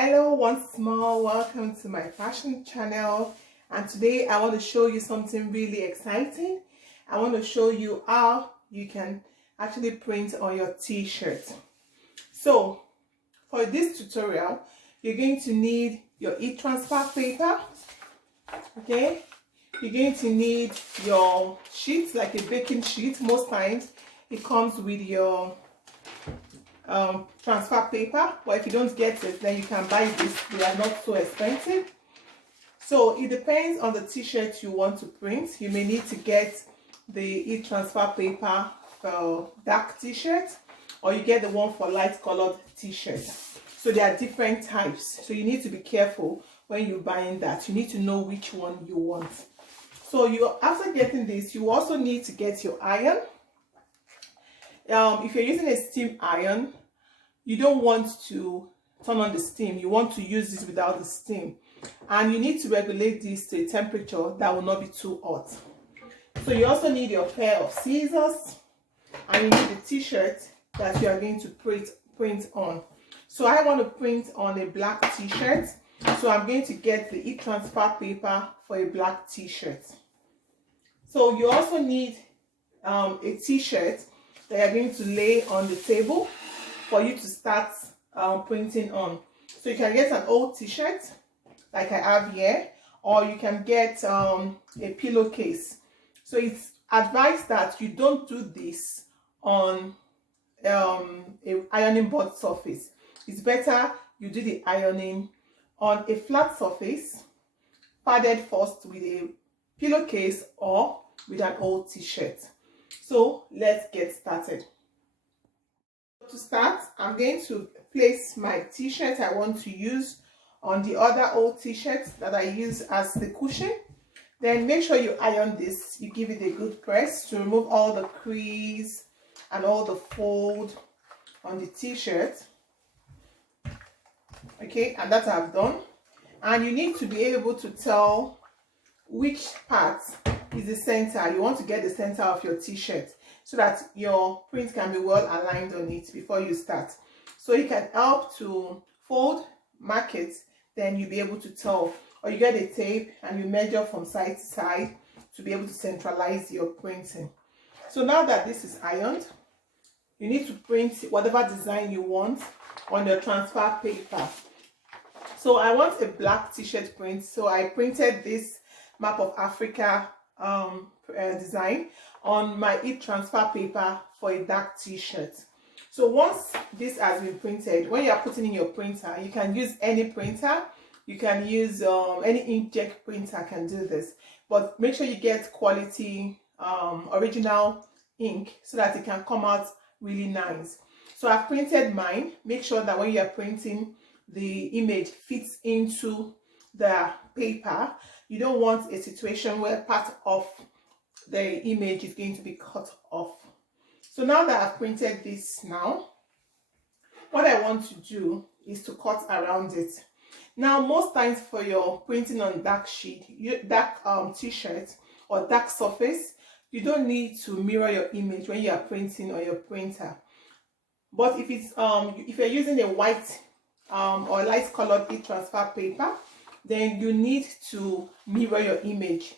Hello, once more, welcome to my fashion channel, and today I want to show you something really exciting. I want to show you how you can actually print on your t-shirt. So for this tutorial, you're going to need your heat transfer paper, okay? You're going to need your sheet, like a baking sheet. Most times it comes with your transfer paper, but if you don't get it, then you can buy this. They are not so expensive. So it depends on the t-shirt you want to print. You may need to get the heat transfer paper for dark t-shirt, or you get the one for light colored t-shirt. So there are different types, so you need to be careful when you're buying that. You need to know which one you want. So after getting this, you also need to get your iron. If you're using a steam iron, you don't want to turn on the steam. You want to use this without the steam. And you need to regulate this to a temperature that will not be too hot. So you also need your pair of scissors, and you need the t-shirt that you are going to print on. So I want to print on a black t-shirt. So I'm going to get the heat transfer paper for a black t-shirt. So you also need a t-shirt that you're going to lay on the table for you to start printing on. So you can get an old t-shirt like I have here, or you can get a pillowcase. So it's advised that you don't do this on a ironing board surface. It's better you do the ironing on a flat surface, padded first with a pillowcase or with an old t-shirt. So let's get started. To start, I'm going to place my t-shirt I want to use on the other old t-shirt that I use as the cushion. Then make sure you iron this. You give it a good press to remove all the crease and all the fold on the t-shirt. Okay, and that I've done. And you need to be able to tell which part is the center. You want to get the center of your t-shirt so that your print can be well aligned on it before you start. So it can help to fold, mark it, then you'll be able to tell. Or you get a tape and you measure from side to side to be able to centralize your printing. So now that this is ironed, you need to print whatever design you want on your transfer paper. So I want a black t-shirt print, so I printed this map of Africa design on my heat transfer paper for a dark t-shirt. So once this has been printed, when you are putting in your printer, you can use any printer. You can use any inkjet printer can do this, but make sure you get quality original ink so that it can come out really nice. So I've printed mine. Make sure that when you are printing, the image fits into the paper. You don't want a situation where part of the image is going to be cut off. So now that I've printed this now, what I want to do is to cut around it. Now, most times for your printing on dark t-shirt or dark surface, you don't need to mirror your image when you are printing on your printer. But if it's if you're using a white or light colored heat transfer paper, then you need to mirror your image.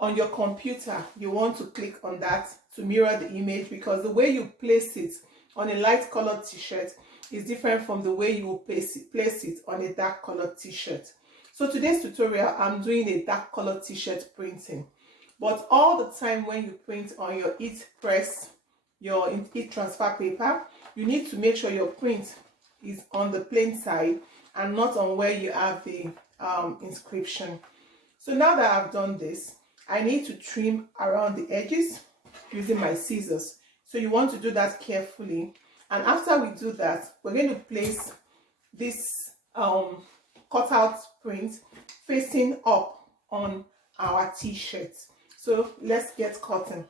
On your computer, you want to click on that to mirror the image, because the way you place it on a light colored t-shirt is different from the way you will place it on a dark colored t-shirt. So today's tutorial, I'm doing a dark colored t-shirt printing. But all the time when you print on your heat press, your heat transfer paper, you need to make sure your print is on the plain side and not on where you have the inscription. So now that I've done this, I need to trim around the edges using my scissors. So you want to do that carefully. And after we do that, we're going to place this cutout print facing up on our t-shirt. So let's get cutting.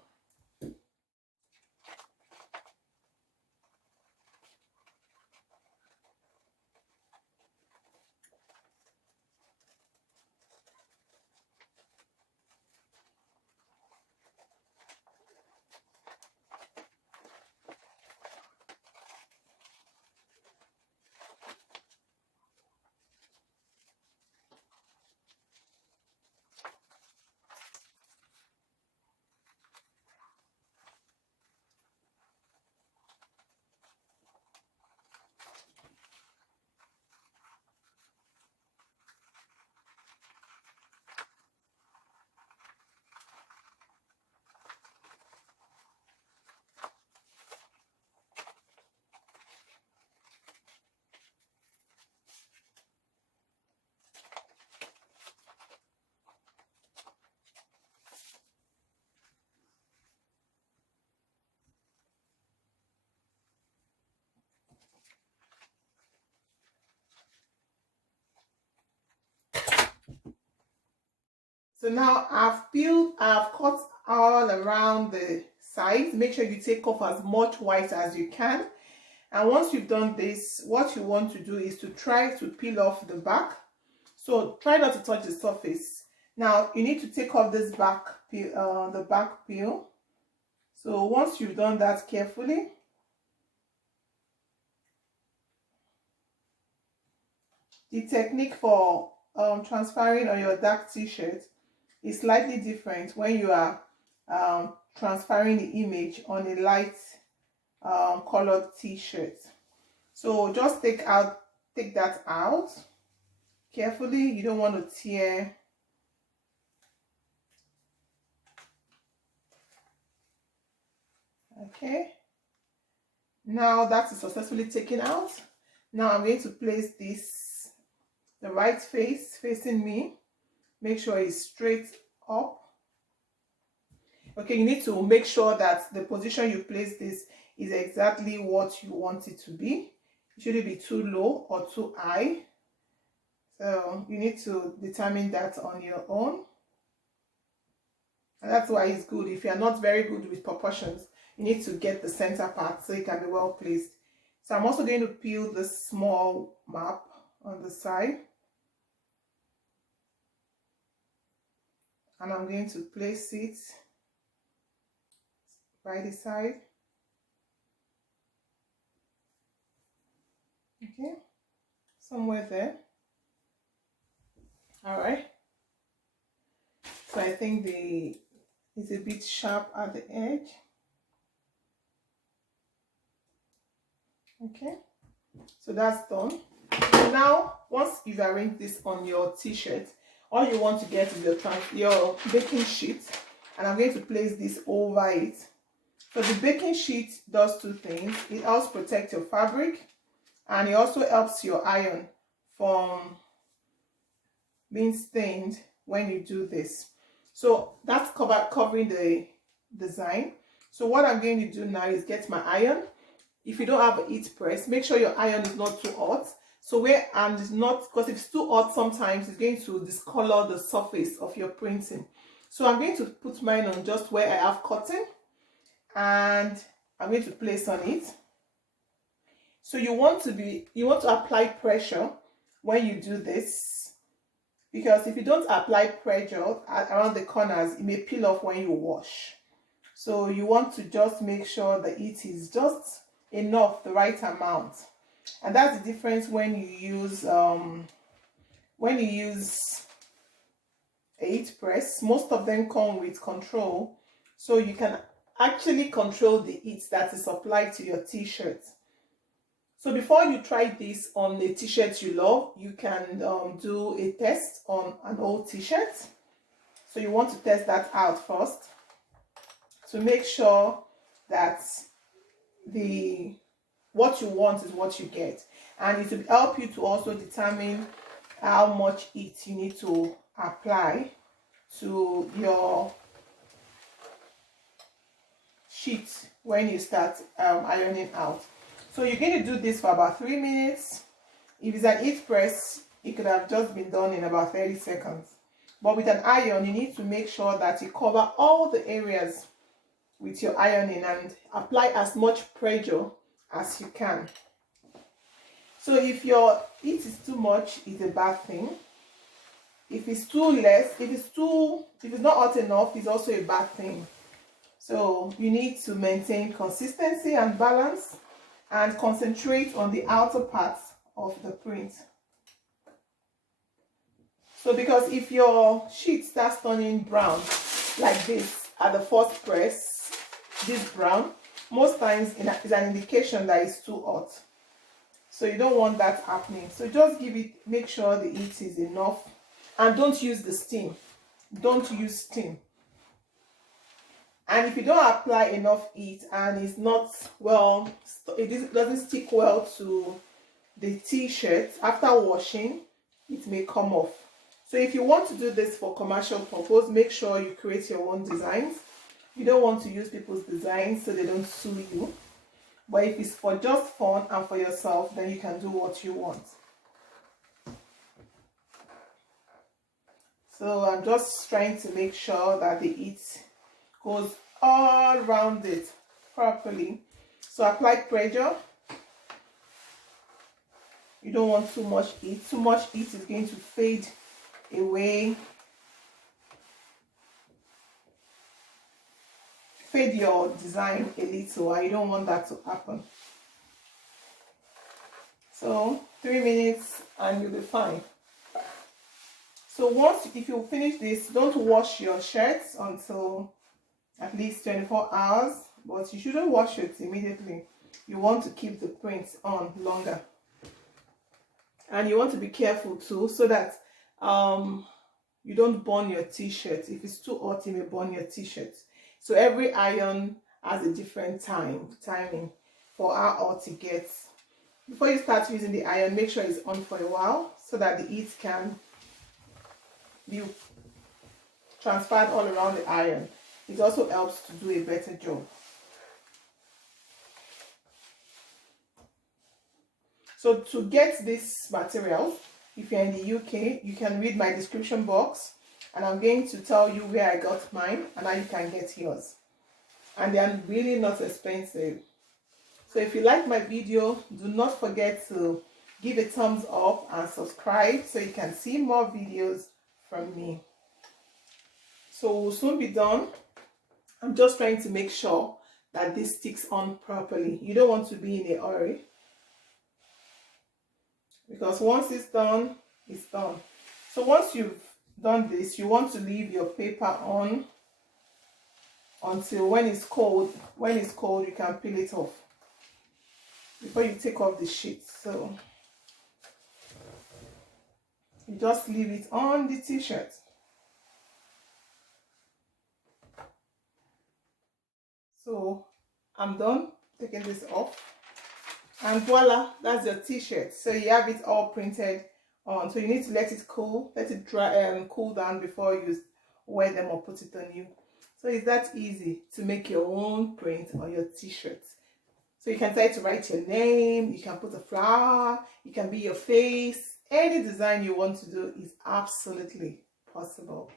So now I've cut all around the sides. Make sure you take off as much white as you can. And once you've done this, what you want to do is to try to peel off the back. So try not to touch the surface. Now you need to take off this back peel, the back peel. So once you've done that carefully, the technique for transferring on your dark t-shirt is slightly different when you are transferring the image on a light colored t-shirt. So just take that out carefully. You don't want to tear. Okay, now that is successfully taken out. Now I'm going to place this, the right face facing me. Make sure it's straight up. Okay, you need to make sure that the position you place this is exactly what you want it to be. It shouldn't be too low or too high. So you need to determine that on your own. And that's why it's good. If you're not very good with proportions, you need to get the center part so it can be well placed. So I'm also going to peel the small map on the side. And I'm going to place it by the side. Okay, somewhere there. All right. So I think it's a bit sharp at the edge. Okay, so that's done. So now, once you've arranged this on your t-shirt, all you want to get is your baking sheet, and I'm going to place this over it. So the baking sheet does two things. It helps protect your fabric, and it also helps your iron from being stained when you do this. So that's covering the design. So what I'm going to do now is get my iron. If you don't have a heat press, make sure your iron is not too hot. So it's not, because if it's too hot, sometimes it's going to discolor the surface of your printing. So I'm going to put mine on just where I have cotton, and I'm going to place on it. So you want to apply pressure when you do this, because if you don't apply pressure around the corners, it may peel off when you wash. So you want to just make sure the heat is just enough, the right amount. And that's the difference when you use a heat press. Most of them come with control, so you can actually control the heat that is applied to your t-shirt. So before you try this on a t-shirt you love, you can do a test on an old t-shirt. So you want to test that out first to make sure that what you want is what you get, and it will help you to also determine how much heat you need to apply to your sheet when you start ironing out. So you're going to do this for about 3 minutes. If it's an heat press, it could have just been done in about 30 seconds. But with an iron, you need to make sure that you cover all the areas with your ironing and apply as much pressure as you can. So if your heat is too much, it's a bad thing. If it's too less, if it's not hot enough, it's also a bad thing. So you need to maintain consistency and balance, and concentrate on the outer parts of the print. So because if your sheet starts turning brown like this at the first press, this brown, most times is an indication that it's too hot. So you don't want that happening. So just make sure the heat is enough, and don't use the steam. Don't use steam. And if you don't apply enough heat and it's not well, it doesn't stick well to the t-shirt, after washing, it may come off. So if you want to do this for commercial purpose, make sure you create your own designs. You don't want to use people's designs so they don't sue you. But if it's for just fun and for yourself, then you can do what you want. So I'm just trying to make sure that the heat goes all around it properly. So apply pressure. You don't want too much heat. Too much heat is going to fade away, fade your design a little, and you don't want that to happen. So 3 minutes and you'll be fine. So once, if you finish this, don't wash your shirts until at least 24 hours, but you shouldn't wash it immediately. You want to keep the prints on longer. And you want to be careful too, so that you don't burn your t-shirt. If it's too hot, you may burn your t-shirt. So every iron has a different timing for how hot it gets. Before you start using the iron, make sure it's on for a while so that the heat can be transferred all around the iron. It also helps to do a better job. So to get this material, if you're in the UK, you can read my description box, and I'm going to tell you where I got mine and how you can get yours. And they are really not expensive. So if you like my video, do not forget to give a thumbs up and subscribe so you can see more videos from me. So we'll soon be done. I'm just trying to make sure that this sticks on properly. You don't want to be in a hurry, because once it's done, it's done. So once you've done this, you want to leave your paper on until when it's cold. When it's cold, you can peel it off before you take off the sheet. So you just leave it on the t-shirt. So I'm done taking this off, and voila, that's your t-shirt. So you have it all printed on. So you need to let it cool, let it dry, cool down before you wear them or put it on you. So it's that easy to make your own print on your t-shirt. So you can try to write your name, you can put a flower, you can be your face. Any design you want to do is absolutely possible.